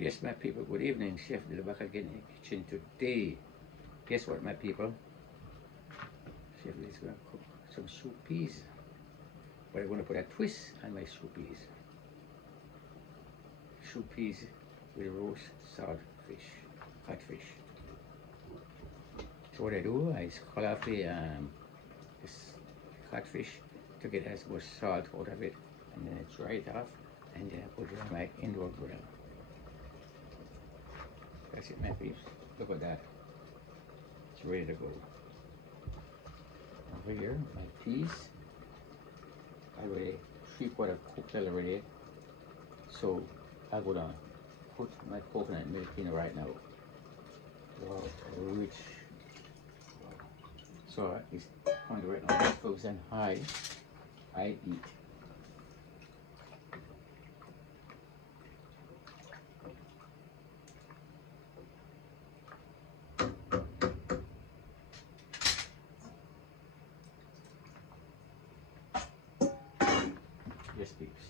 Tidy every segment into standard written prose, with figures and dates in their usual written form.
Yes, my people, good evening. Chef Dilla back again in the kitchen today. Guess what, my people? Chef Dilla is going to cook some soup peas. But I'm going to put a twist on my soup peas. Soup peas with roast salt fish, catfish. So what I do is cut off this catfish to get as much salt out of it, and then I dry it off, and then I put it on my indoor grill. That's it, my peeps. Look at that. It's ready to go. Over here, my peas. Already 3/4 cooked already. So I'm gonna put my coconut milk in right now. Wow, rich. So it's on the right now. Close and high. I eat. Yes, peeps.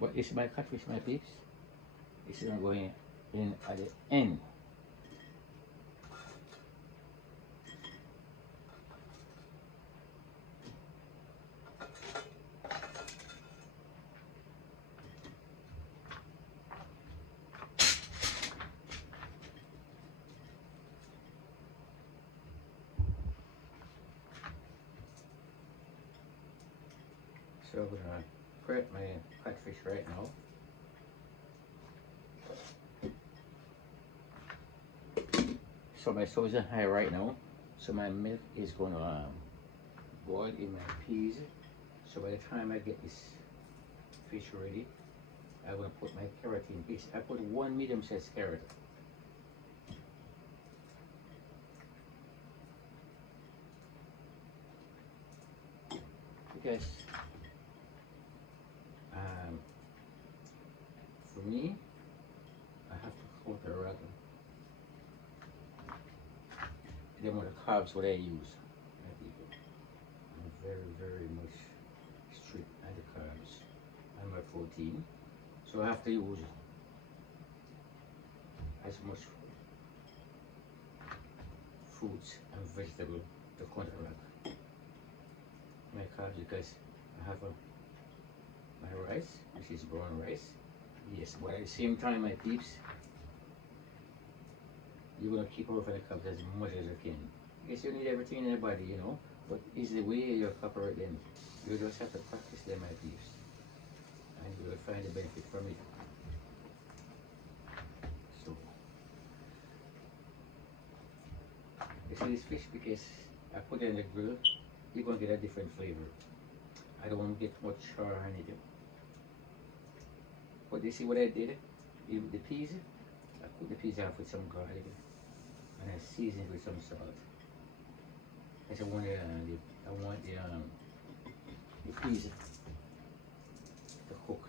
What is my catfish, my peeps? It's going in at the end. So I'm gonna prep my catfish right now. So my stove is on high right now. So my milk is gonna boil in my peas. So by the time I get this fish ready, I'm gonna put my carrot in. I put one medium-sized carrot. Because for me, I have to counteract the amount of carbs what I use. I'm very much strict on the carbs and my protein. So I have to use as much fruits and vegetables to counteract my carbs, because I have my rice, which is brown rice. Yes, but at the same time, my peeps, you're gonna keep away from the carbs as much as you can. Yes, you need everything in your body, you know, but it's the way you incorporate them. You just have to practice them, my peeps, and you will find the benefit from it. So, you see this fish, because I put it in the grill, you're gonna get a different flavor. I don't want to get much char on it. But you see what I did? The peas, I put the peas off with some garlic, and I season it with some salt. Because I want the peas to cook,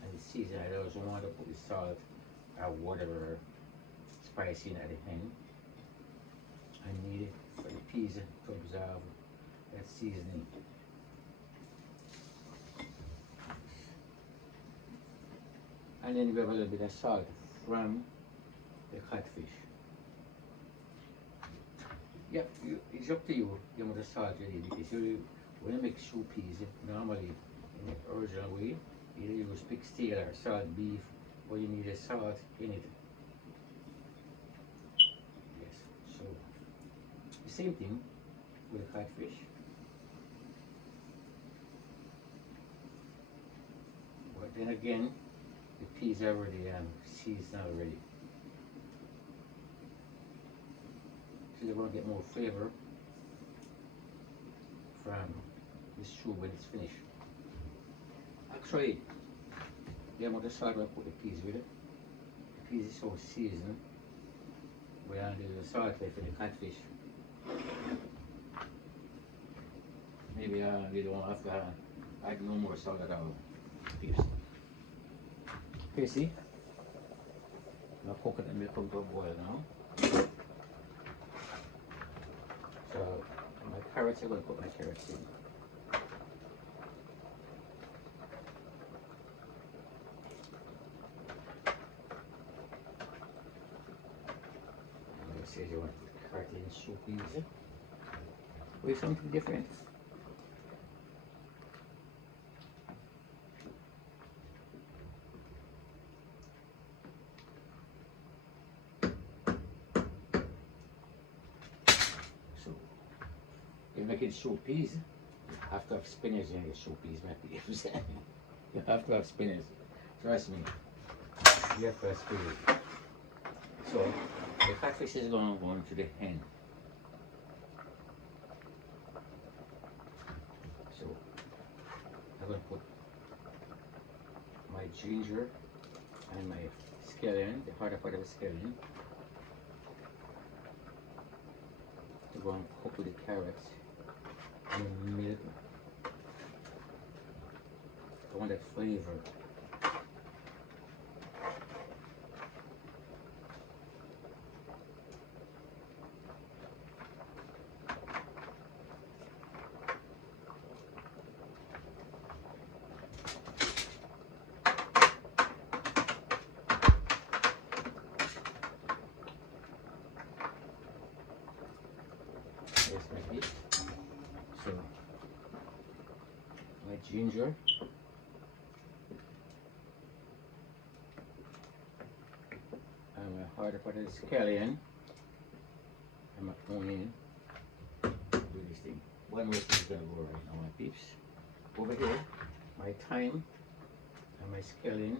and the season. I also want to put the salt or whatever spice in at the end. I need it for the peas to absorb that seasoning. And then we have a little bit of salt from the catfish. Yeah, it's up to you the amount of salt you need, because when you make soup peas, normally in the original way, you use pig steel or salt beef, but you need a salt in it. Yes, so the same thing with the catfish. But then again, the peas are already seasoned already. So you're going to get more flavor from the stew when it's finished. Actually, the amount of salt I put the peas with it, the peas is so seasoned, we add the salt left in the catfish. Maybe we don't have to add no more salt at all. Peas. Okay, see? My coconut milk come to a boil now. So my carrots, I'm going to put my carrots in. And it says you want to put carrot in soup easy. With something different. So, you're making soup peas. You have to have spinach in your soup peas, my peeps. You have to have spinach. Trust me. You have to have spinach. So, the catfish is going to go into the hen. So, I'm going to put my ginger and my scallion, the harder part of the scallion. I'm going to cook with the carrots and milk. I want that flavor. There's my beef. So, my ginger. And my harder part of the scallion. And my onion. Do this thing. One way is gonna go right now, my peeps. Over here, my thyme and my scallion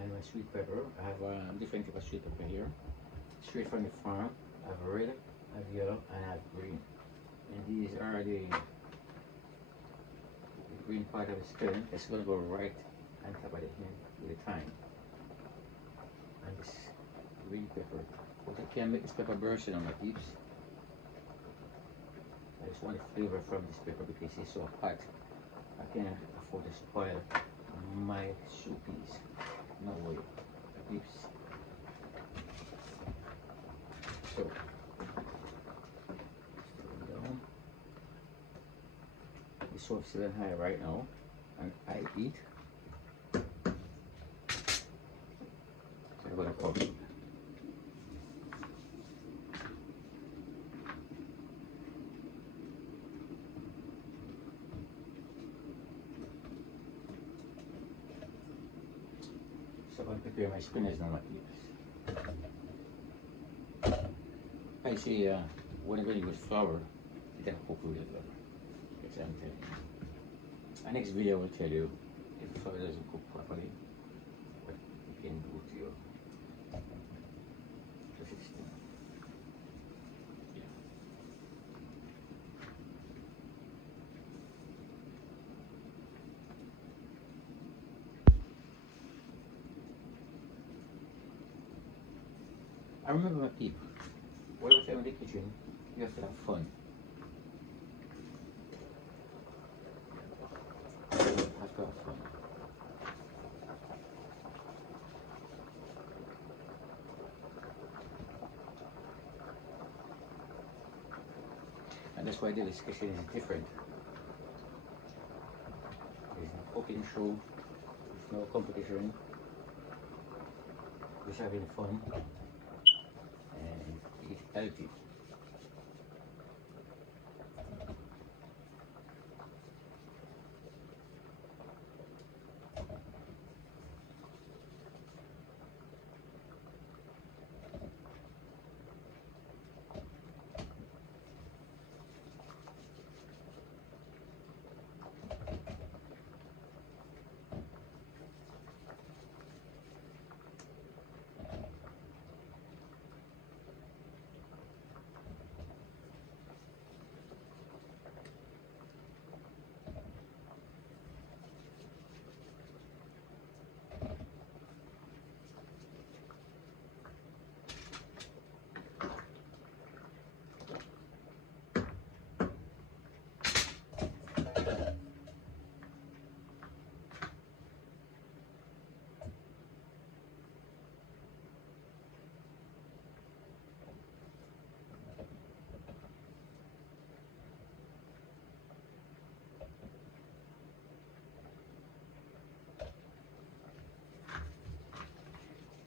and my sweet pepper. I have different type of sweet pepper here. Straight from the farm. I have red, I have yellow, and I have green. And these are the green part of the scallion. It's gonna go right on top of the hen with the thyme. And this green pepper. But I can't make this pepper burst on my peeps. I just want the flavor from this pepper because it's so hot. I can't afford to spoil my soup peas. No way, peeps. So, down. The soap's still high right now, and I eat. So I'm gonna cook. So I'm going to prepare my spinach now, my peeps. I say, whenever you use flour, you can cook with it. Yes, I'm telling you. My next video will tell you if the flour doesn't cook properly, what you can do to your system. Yeah. I remember my people, whatever time in the kitchen, you have to have fun. You have to have fun. And that's why the discussion is different. There's no cooking show, there's no competition. We're just having fun and eat healthy.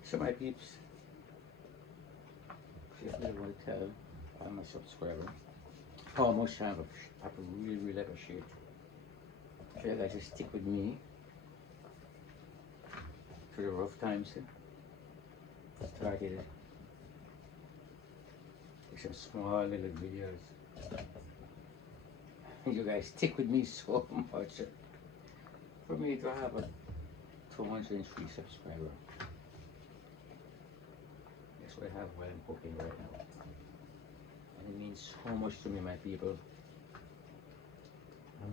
So my peeps, just really want to tell all my subscribers how much I really appreciate. So you guys just stick with me through the rough times. Started with some small little videos. You guys stick with me so much for me to have a 203 subscriber. That's what I have while I'm cooking right now. And it means so much to me, my people. I'm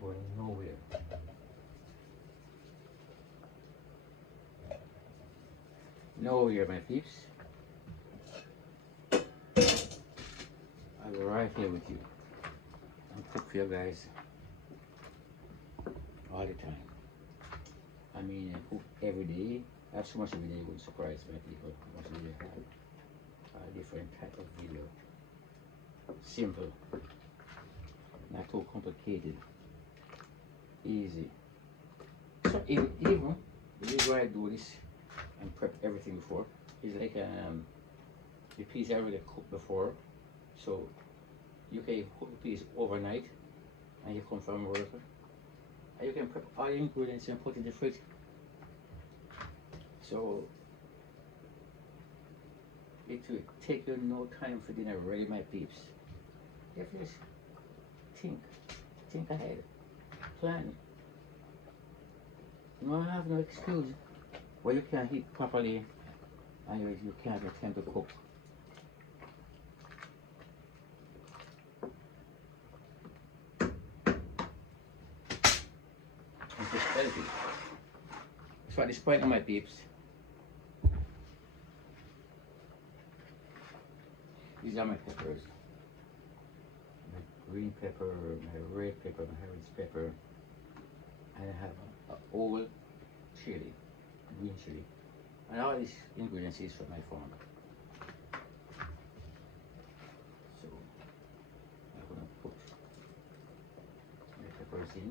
going nowhere. Nowhere, my peeps. I'll be right here with you. I'll cook for you guys all the time. I mean, I cook every day. I have so much every day. You would surprise my people. Much video have a different type of video. Simple, not too complicated, easy. So even the way I do this and prep everything before is like the peas I already cooked before, so you can cook the peas overnight and you come from work and you can prep all the ingredients and put in the fridge. So it will take you no time for dinner ready, my peeps. If you just think ahead, plan. You don't have no excuse. Well, you can't eat properly and you can't attempt to cook. It's just healthy. So at this point, my peeps, these are my peppers. My green pepper, my red pepper, my Harris pepper. And I have an old chili, green chili. And all these ingredients is from my farm. So I'm gonna put my peppers in.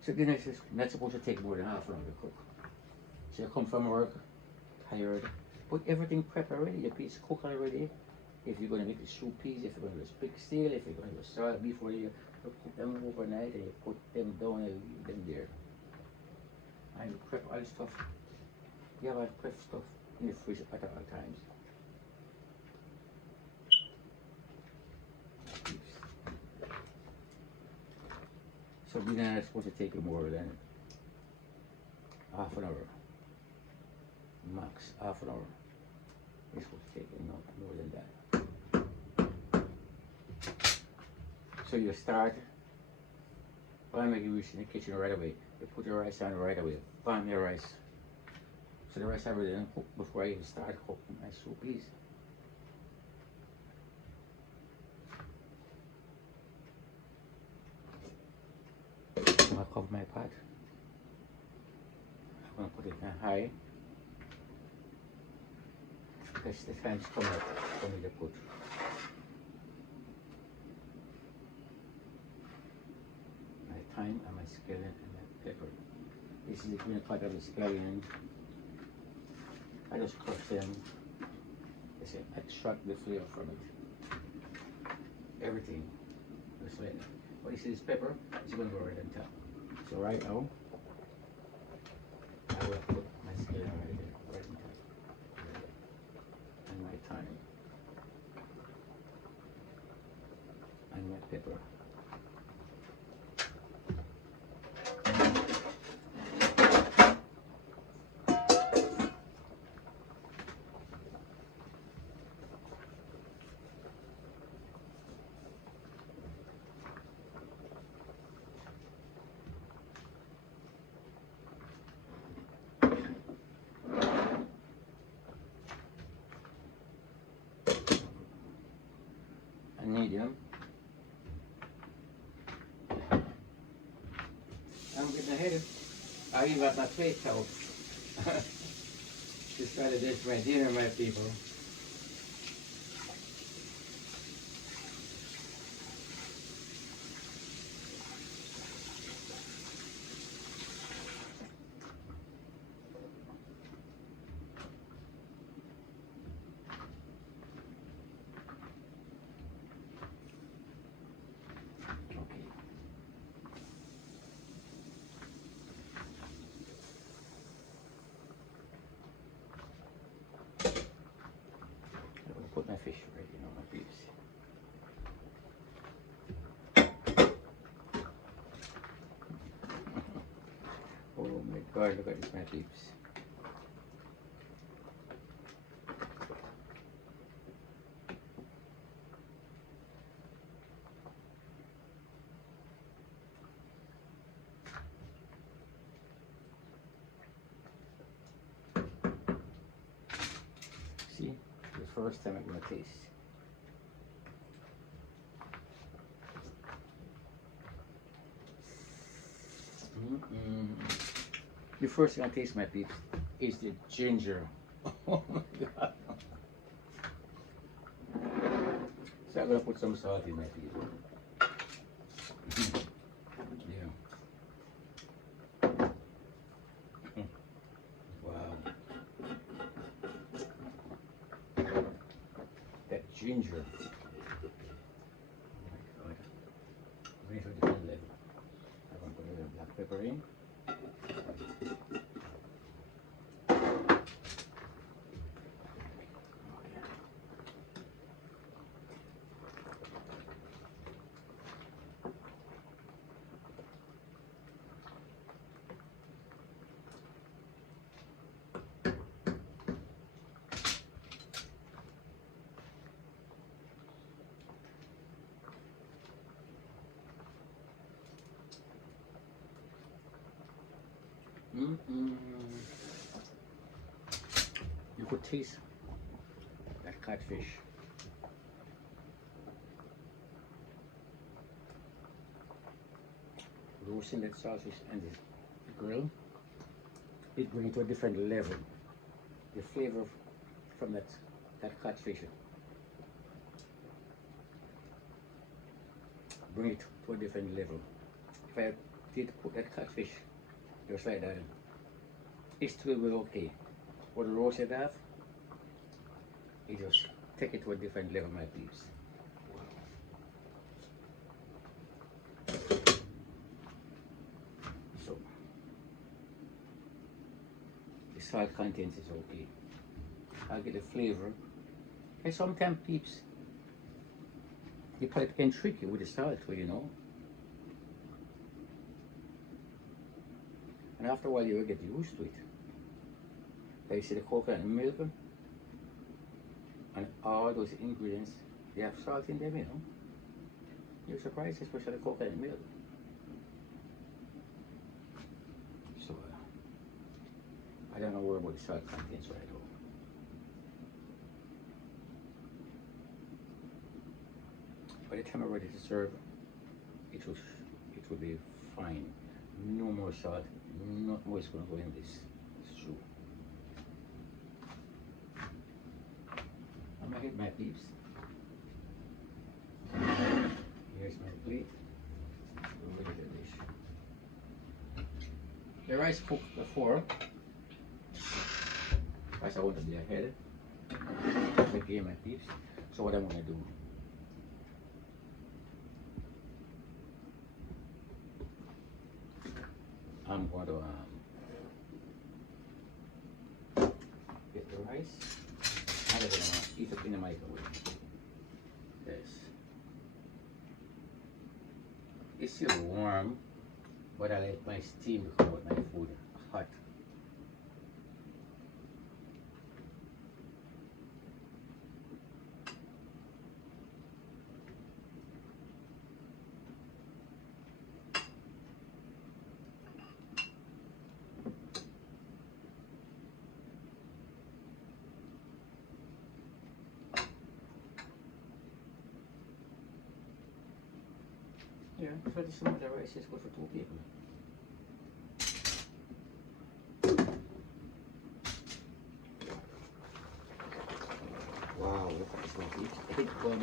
So dinner is not supposed to take more than half an hour to cook. So you come from work, tired, put everything prepped already, your peas cook already. If you're going to make the soup peas, if you're going to do pig steel, if you're going to do salt beef, you cook them overnight and you put them down and leave them there. And you prep all the stuff. You have to prep stuff in the fridge at all times. So dinner is supposed to take you more than half an hour. Max half an hour. It's supposed to take you not more than that. So you start, bam, you reach in the kitchen right away. You put your rice on right away. Bam, your rice. So the rice I already done cooked before I even start cooking my soup peas. I'll cover my pot. I'm going to put it in high. Because the time's coming up for me to put my thyme and my scallion and my pepper. This is the green part of the scallion. I just crush them. I say extract the flavor from it. Everything. Just like that. But you see this pepper, it's going to go right on top. So right now, I will put my scallion right there, right on top. And my thyme. And my pepper. Medium. I'm getting ahead of I even got my plate out. Decided this my dinner, my people. Okay. I'm gonna put my fish right, you know, my peeps. Oh my God, look at this, my peeps. See, the first time I'm gonna taste. Mm-mm. The first thing I taste, my peeps, is the ginger. Oh my God. So I'm gonna put some salt in, my people. Yeah. Wow. That ginger. Oh my God. Bring it to a different level. I'm gonna put a little black pepper in. Mm-mm. You could taste that catfish. Roasting that sausage and the grill, it brings it to a different level. The flavor from that catfish bring it to a different level. If I did put that catfish just like that, it still will be okay. But the roast it off, it just take it to a different level, my peeps. So the salt content is okay. I'll get the flavor. And sometimes peeps, the palate can trick you with the salt, you know. And after a while you will get used to it. Like you see the coconut milk and all those ingredients, they have salt in them, you know. You're surprised, especially the coconut milk. So I don't know where about the salt contents right now. By the time I'm ready to serve, it will be fine. No more salt, not more is gonna go in this stew. I'm gonna hit my peeps. Here's my plate. Look at the dish. The rice cooked before. First I want to be ahead. Again, my peeps. So what I'm gonna do? I'm going to get the rice. I'm gonna eat it in the microwave. Yes. It's still warm, but I like my steam to come out my food hot. Yeah, so this amount of rice is good for 2 people.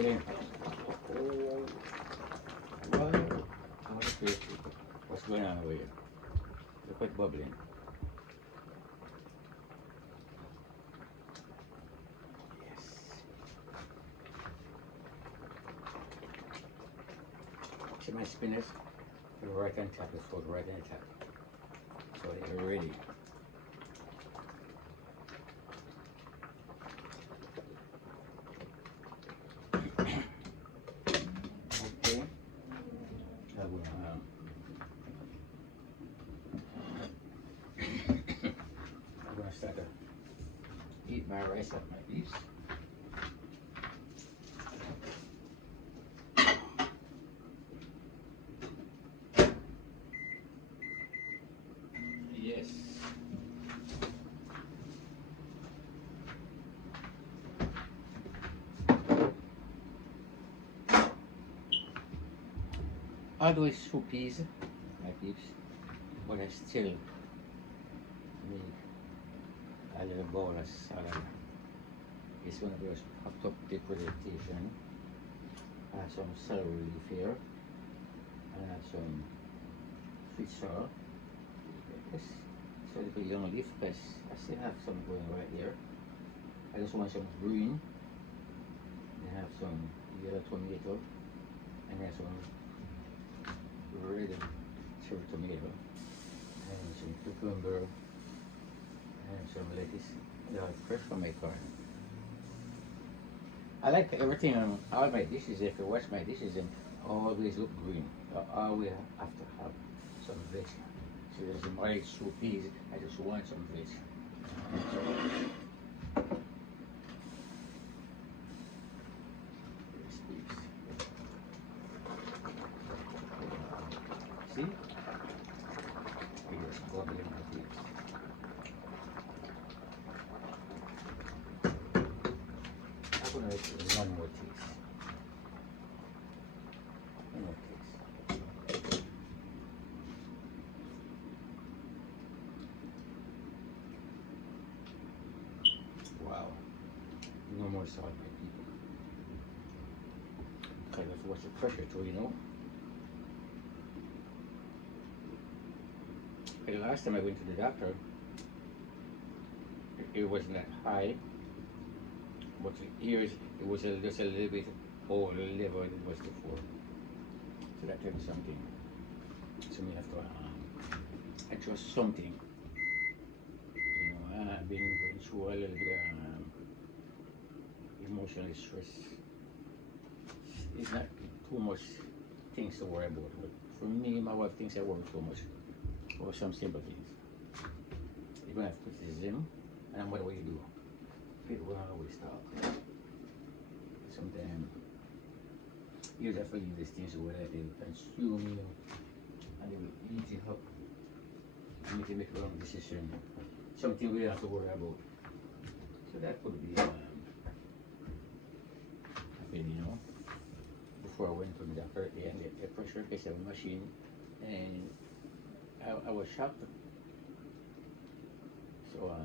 bubbling. Oh, what? What is this? What's going on over here? Look at bubbling. Yes. See my spinners? They're right on top. It's hold right on top. So they're ready. Okay. I'm gonna start to eat my rice up my beefs. Yes. Although it's soup peas, my peeps, but I still need a little bowl of salad. It's one of those popped up the presentation. I have some celery leaf here. I have some sweet sour. Yes, it's a little young leaf because I still have some going right here. I just want some green. I have some yellow tomato and I have some red cherry tomato and some cucumber and some lettuce. They are fresh from my garden. I like everything on all my dishes. If you watch my dishes, and always look green. I always have to have some veg. So there's my soup peas. I just want some veg. See? It's bubbling like this. I'm gonna make one more taste. One more taste. Wow. No more salt, my people. Kind of watch the pressure too, you know. The last time I went to the doctor, it wasn't that high, but here it was just a little bit over the level it was before. So that tells me something. So we have to adjust something. You know, I've been going through a little bit emotional stress. It's not too much things to worry about. But for me, my wife thinks I worry too much over some simple things. You're gonna have criticism, and what do you do? People will always talk. Sometimes you just have to leave these things where they will consume you and they will eat you up and make you make a wrong decision. Something we have to worry about. So that could be happening, you know. Before I went to the doctor, they had a pressure test of a machine, and I was shocked. So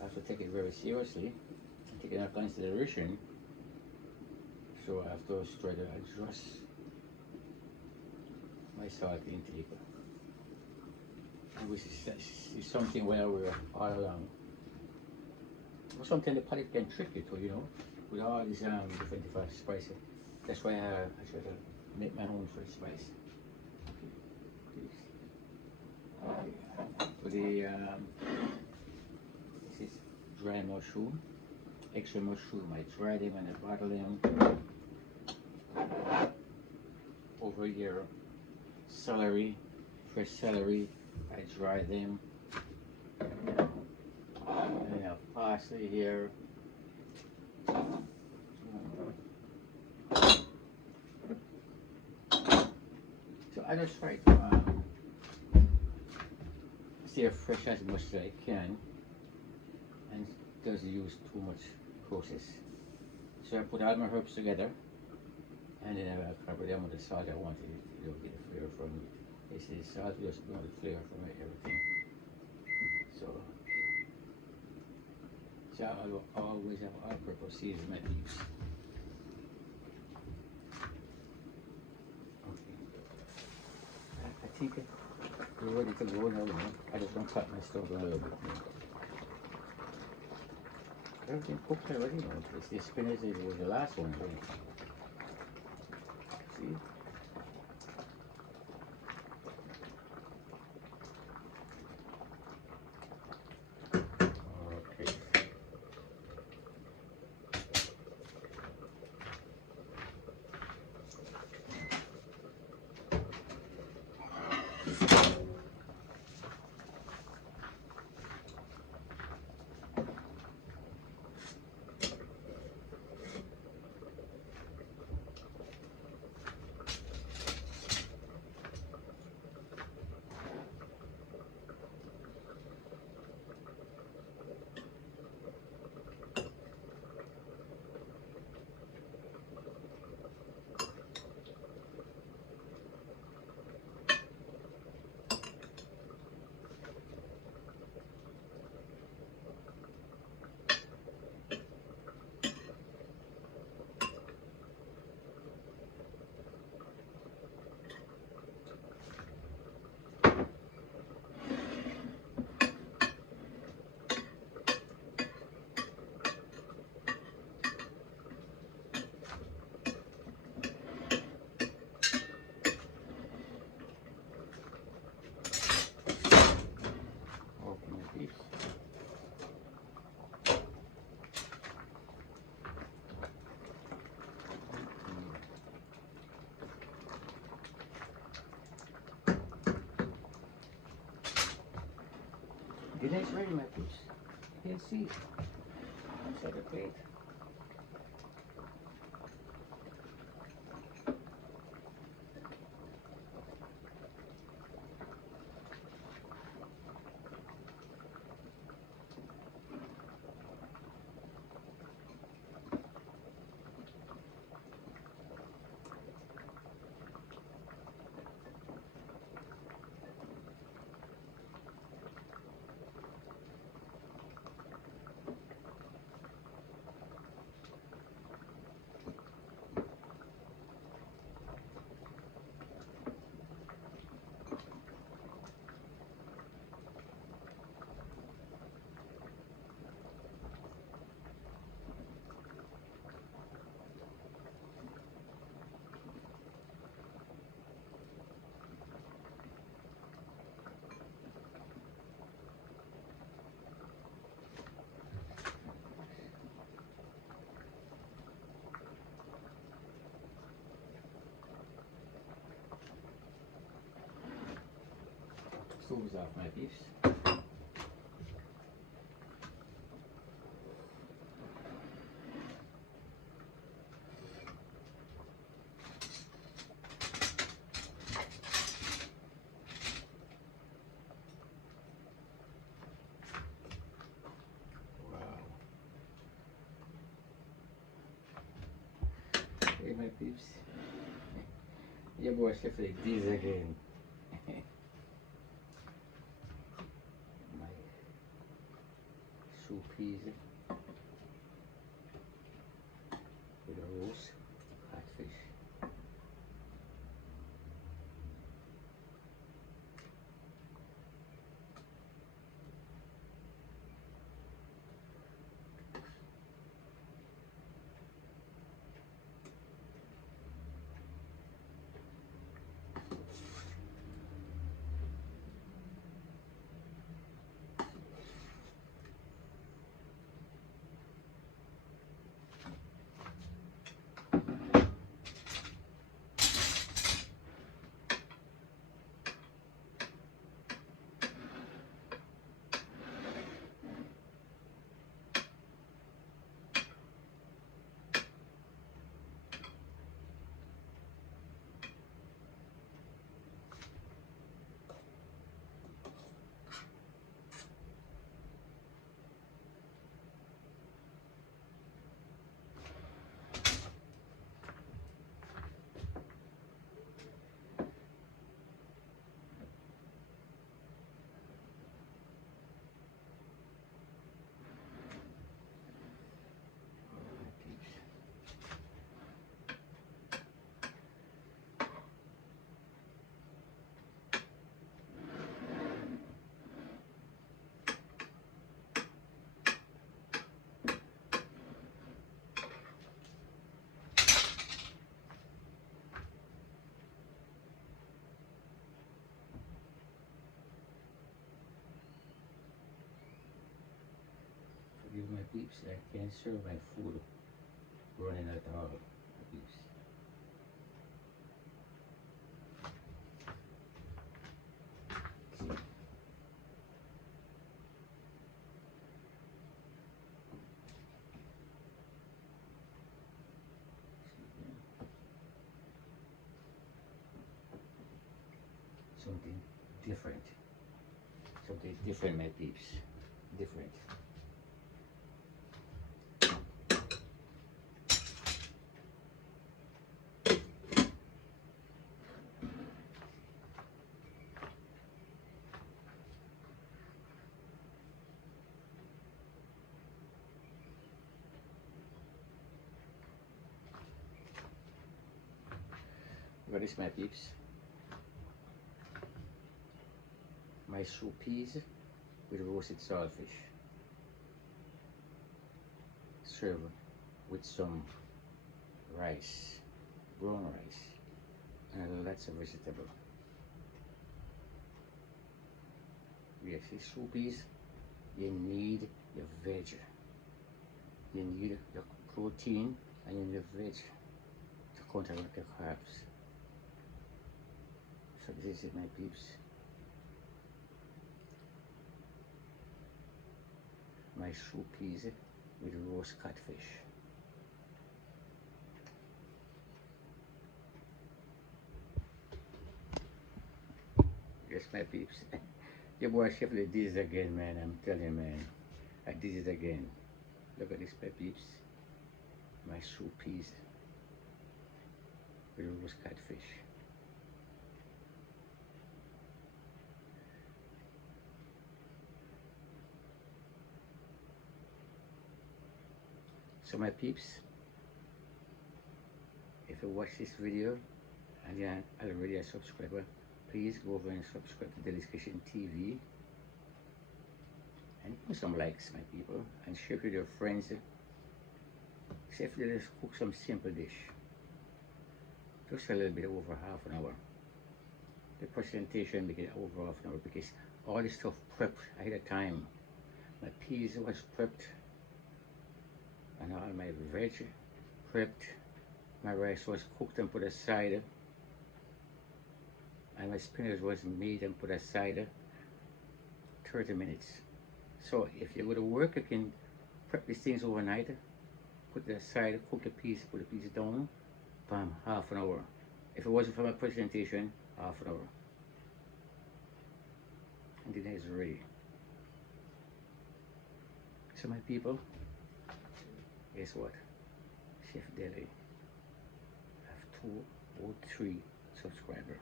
I have to take it very seriously and take it into consideration. So I have to try to adjust my salt intake, which is something where we're all along. But sometimes the palate can trick you too, you know, with all these different spices. That's why I try to make my own fresh spice. For the this is dry mushroom, extra mushroom. I dry them and I bottle them. Over here, celery, fresh celery. I dry them. I have parsley here. So I just try to stay fresh as much as I can and doesn't use too much process. So I put all my herbs together and then I cover them with the salt I wanted to get the flavor from it. It's the salt just want the flavor from everything. So I will always have all-purpose seeds in my beef. think we're ready to go now, you know. I just want to cut my stove down a little bit. Everything cooked already, you know. It's the spinach that was the last one, really. See? Okay. Open my peeps. Dinner's ready, my peeps. You can see. Set the plate. Stove's off, my peeps. Wow. Hey, my peeps. Your boy Chef like this again. My soup peas with a roast catfish. peeps. I can't serve my food running at all, my peeps. See? Something different. Something different, my peeps. Different. What is my peeps? My soup peas with roasted saltfish. Served with some rice, brown rice, and lots of vegetable. Yes, these soup peas, you need your veg. You need your protein and you need your veg to counteract your carbs. So this is my peeps. My soup peas with roast catfish. Yes, my peeps. Your boy Chef did this again, man. I'm telling you, man. I did it again. Look at this, my peeps. My soup peas with roast catfish. So my peeps, if you watch this video and you're already a subscriber, please go over and subscribe to Deli's Kitchen TV and give me some likes, my people, and share it with your friends. Chef Delis cook some simple dish, just a little bit over half an hour. The presentation make it over half an hour because all this stuff prepped ahead of time. My peas was prepped and all my veg prepped. My rice was cooked and put aside, and my spinach was made and put aside 30 minutes. So if you go to work, you can prep these things overnight, put it aside, cook the peas, put the peas down, bam, half an hour. If it wasn't for my presentation, half an hour. And dinner is ready. So my people, guess what? Chef Deli have 203 subscribers.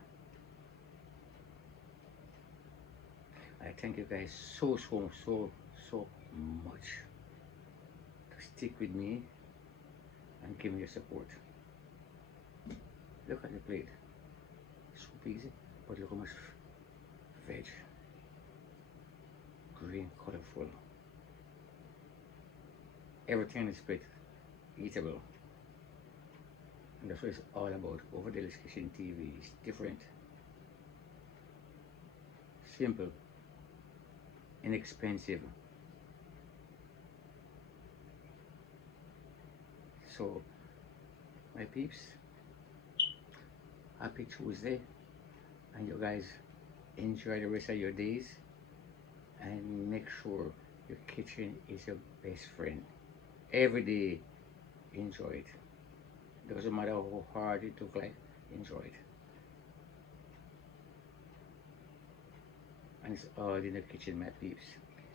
I thank you guys so much to stick with me and give me your support. Look at the plate. Soup easy, but look how much veg. Green, colorful. Everything in this plate eatable. And that's what it's all about over Deli's Kitchen TV. It's different, simple, inexpensive. So my peeps, happy Tuesday, and you guys enjoy the rest of your days, and make sure your kitchen is your best friend. Every day, enjoy it. Doesn't matter how hard it look like, enjoy it. And it's all in the kitchen, my peeps.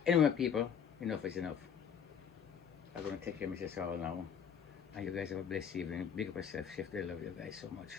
Anyway, people, enough is enough. I'm gonna take care of Mrs. Hall now. And you guys have a blessed evening. Big up yourself, Chef. I love you guys so much.